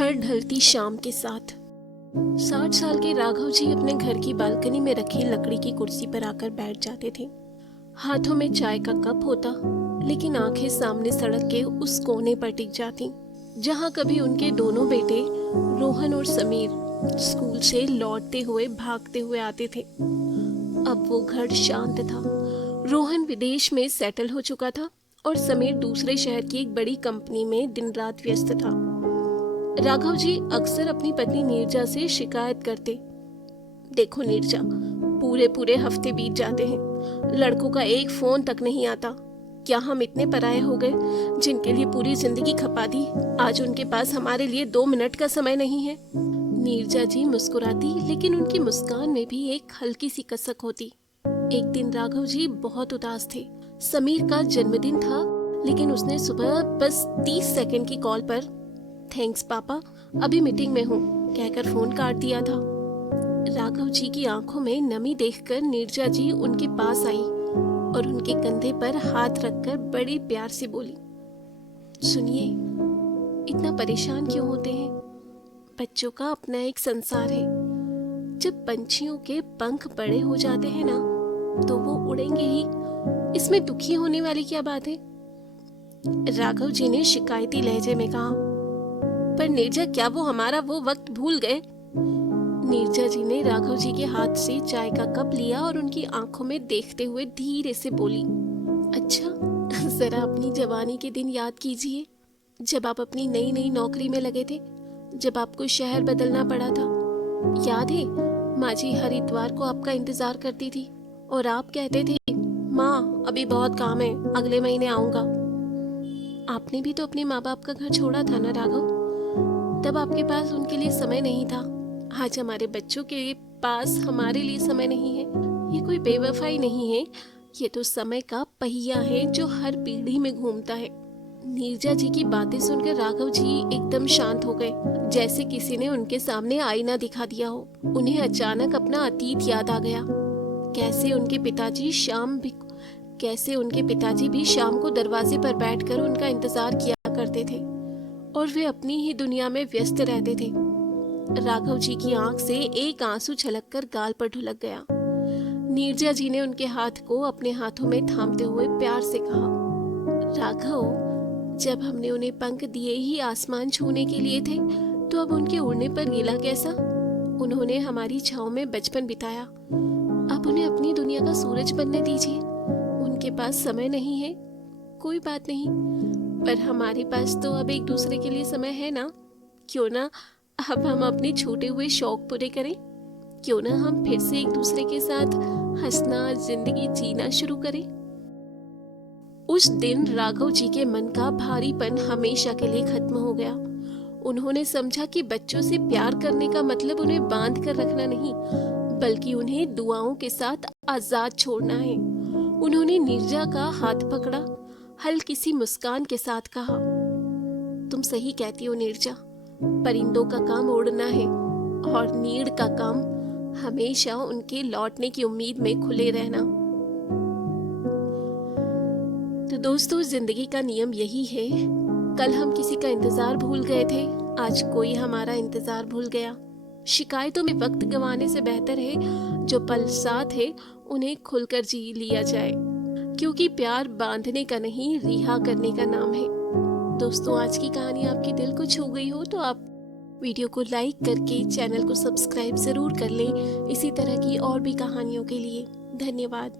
हर ढलती शाम के साथ 60 साल के राघव जी अपने घर की बालकनी में रखी लकड़ी की कुर्सी पर आकर बैठ जाते थे। हाथों में चाय का कप होता, लेकिन आंखें सामने सड़क के उस कोने पर टिक जाती जहां कभी उनके दोनों बेटे रोहन और समीर स्कूल से लौटते हुए भागते हुए आते थे। अब वो घर शांत था। रोहन विदेश में सेटल हो चुका था और समीर दूसरे शहर की एक बड़ी कंपनी में दिन रात व्यस्त था। राघव जी अक्सर अपनी पत्नी नीरजा से शिकायत करते, देखो नीरजा, पूरे पूरे हफ्ते बीत जाते हैं, लड़कों का एक फोन तक नहीं आता। क्या हम इतने पराये हो गए जिनके लिए पूरी जिंदगी खपा दी, आज उनके पास हमारे लिए 2 मिनट का समय नहीं है। नीरजा जी मुस्कुराती, लेकिन उनकी मुस्कान में भी एक हल्की सी कसक होती। एक दिन राघव जी बहुत उदास थे। समीर का जन्मदिन था, लेकिन उसने सुबह बस 30 सेकंड की कॉल पर थैंक्स पापा, अभी मीटिंग में हूँ कहकर फोन काट दिया था। राघव जी की आंखों में नमी देखकर नीरजा जी उनके पास आई और उनके कंधे पर हाथ रखकर बड़े प्यार से बोली, सुनिए, इतना परेशान क्यों होते हैं? बच्चों का अपना एक संसार है। जब पंछियों के पंख बड़े हो जाते हैं ना, तो वो उड़ेंगे ही, इसमें दुखी होने वाली क्या बात है? राघव जी ने शिकायती लहजे में कहा। पर नीरजा, क्या वो हमारा वो वक्त भूल गए? नीरजा जी ने राघव जी के हाथ से चाय का कप लिया और उनकी आंखों में देखते हुए धीरे से बोली, अच्छा, जरा अपनी जवानी के दिन याद कीजिए, जब आप अपनी नई नई नौकरी में लगे थे, जब आपको शहर बदलना पड़ा था। याद है, माँ जी हर इतवार को आपका इंतजार करती थी और आप कहते थे, माँ अभी बहुत काम है, अगले महीने आऊंगा। आपने भी तो अपने माँ बाप का घर छोड़ा था ना राघव? तब आपके पास उनके लिए समय नहीं था। आज हमारे बच्चों के पास हमारे लिए समय नहीं है। ये कोई बेवफाई नहीं है, ये तो समय का पहिया है जो हर पीढ़ी में घूमता है। नीरजा जी की बातें सुनकर राघव जी एकदम शांत हो गए, जैसे किसी ने उनके सामने आईना दिखा दिया हो। उन्हें अचानक अपना अतीत याद आ गया। कैसे उनके पिताजी भी शाम को दरवाजे पर बैठकर उनका इंतजार किया करते थे और वे अपनी ही दुनिया में व्यस्त रहते थे। राघव जी की आंख से एक आंसू छलककर गाल पर ढुलक गया। नीरजा जी ने उनके हाथ को अपने हाथों में थामते हुए प्यार से कहा, राघव, जब हमने उन्हें पंख दिए ही आसमान छूने के लिए थे, तो अब उनके उड़ने पर गिला कैसा? उन्होंने हमारी छांव में बचपन बिताया, अब उन्हें अपनी दुनिया का सूरज बनने दीजिए। उनके पास समय नहीं है, कोई बात नहीं, पर हमारे पास तो अब एक दूसरे के लिए समय है ना। क्यों ना अब हम अपने छूटे हुए शौक पूरे करें? क्यों ना हम फिर से एक दूसरे के साथ हंसना, जिंदगी जीना शुरू करें? उस दिन राघव जी के मन का भारीपन हमेशा के लिए खत्म हो गया। उन्होंने समझा कि बच्चों से प्यार करने का मतलब उन्हें बांध कर रखना नहीं, बल्कि उन्हें दुआओं के साथ आजाद छोड़ना है। उन्होंने नीरजा का हाथ पकड़ा, हल्की सी मुस्कान के साथ कहा, तुम सही कहती हो नीरजा, परिंदों का काम उड़ना है और नीड़ का काम हमेशा उनके लौटने की उम्मीद में खुले रहना। तो दोस्तों, जिंदगी का नियम यही है, कल हम किसी का इंतजार भूल गए थे, आज कोई हमारा इंतजार भूल गया। शिकायतों में वक्त गंवाने से बेहतर है जो पल साथ है उन्हें खुलकर जी लिया जाए, क्योंकि प्यार बांधने का नहीं, रिहा करने का नाम है। दोस्तों, आज की कहानी आपके दिल को छू गई हो तो आप वीडियो को लाइक करके चैनल को सब्सक्राइब जरूर कर लें, इसी तरह की और भी कहानियों के लिए। धन्यवाद।